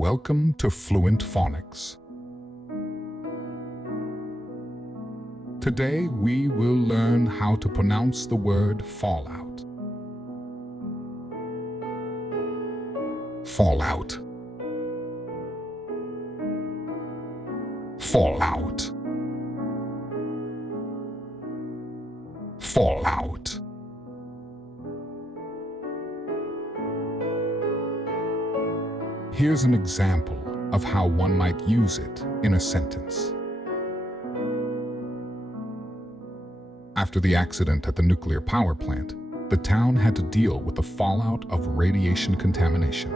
Welcome to Fluent Phonics. Today we will learn how to pronounce the word fallout. Fallout. Fallout. Fallout. Here's an example of how one might use it in a sentence. After the accident at the nuclear power plant, the town had to deal with the fallout of radiation contamination.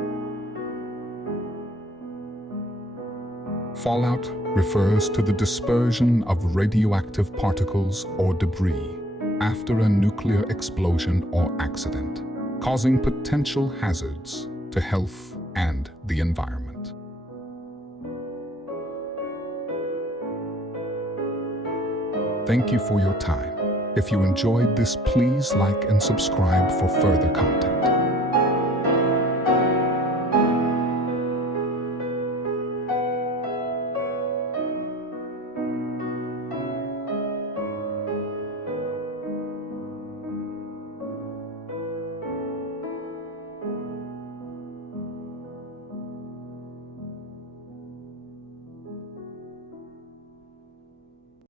Fallout refers to the dispersion of radioactive particles or debris after a nuclear explosion or accident, causing potential hazards to health and the environment. Thank you for your time. If you enjoyed this, please like and subscribe for further content.